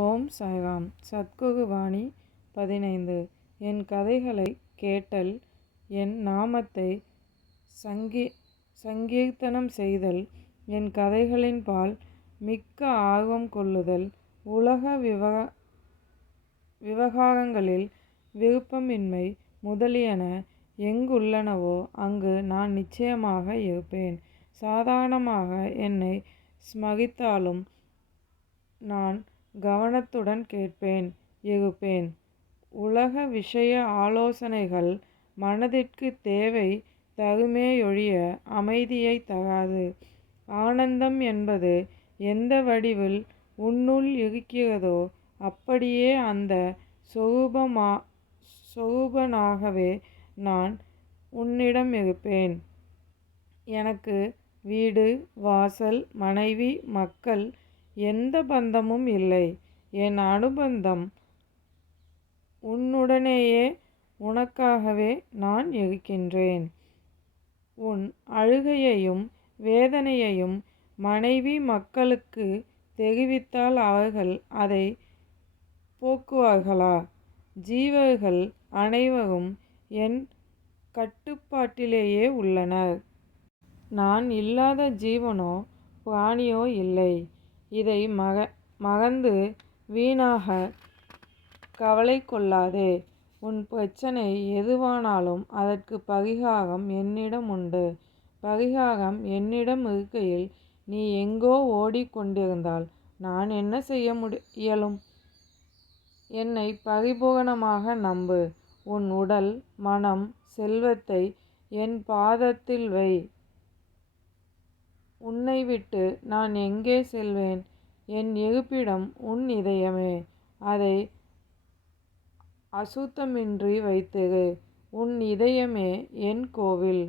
ஓம் சாய்ராம். சத்குரு வாணி 15. என் கதைகளை கேட்டல், என் நாமத்தை சங்கீர்த்தனம் செய்தல், என் கதைகளின்பால் மிக்க ஆர்வம் கொள்ளுதல், உலக விவகாரங்களில் விருப்பமின்மை முதலியன எங்குள்ளனவோ அங்கு நான் நிச்சயமாக இருப்பேன். சாதாரணமாக என்னை ஸ்மரித்தாலும் நான் கவனத்துடன் கேட்பேன், இருப்பேன். உலக விஷய ஆலோசனைகள் மனதிற்கு தேவை தருமேயொழிய அமைதியை தராது. ஆனந்தம் என்பது எந்த வடிவில் உன்னுள் இருக்கிறதோ அப்படியே அந்த சொரூபனாகவே நான் உன்னிடம் இருப்பேன். எனக்கு வீடு, வாசல், மனைவி, மக்கள் எந்த பந்தமும் இல்லை. என் அனுபந்தம் உன்னுடனேயே. உனக்காகவே நான் இருக்கின்றேன். உன் அழுகையையும் வேதனையையும் மனைவி மக்களுக்கு தெரிவித்தால் அவர்கள் அதை போக்குவார்களா? ஜீவர்கள் அனைவரும் என் கட்டுப்பாட்டிலேயே உள்ளனர். நான் இல்லாத ஜீவனோ பிராணியோ இல்லை. இதை மறந்து வீணாக கவலை கொள்ளாதே. உன் பிரச்சனை எதுவானாலும் அதற்கு பரிகாரம் என்னிடம் உண்டு. பரிகாரம் என்னிடம் இருக்கையில் நீ எங்கோ ஓடிக்கொண்டிருந்தால் நான் என்ன செய்ய இயலும்? என்னை பரிபூரணமாக நம்பு. உன் உடல், மனம், செல்வத்தை என் பாதத்தில் வை. உன்னை விட்டு நான் எங்கே செல்வேன்? என் இருப்பிடம் உன் இதயமே. அதை அசுத்தமின்றி வைத்திரு. உன் இதயமே என் கோவில்.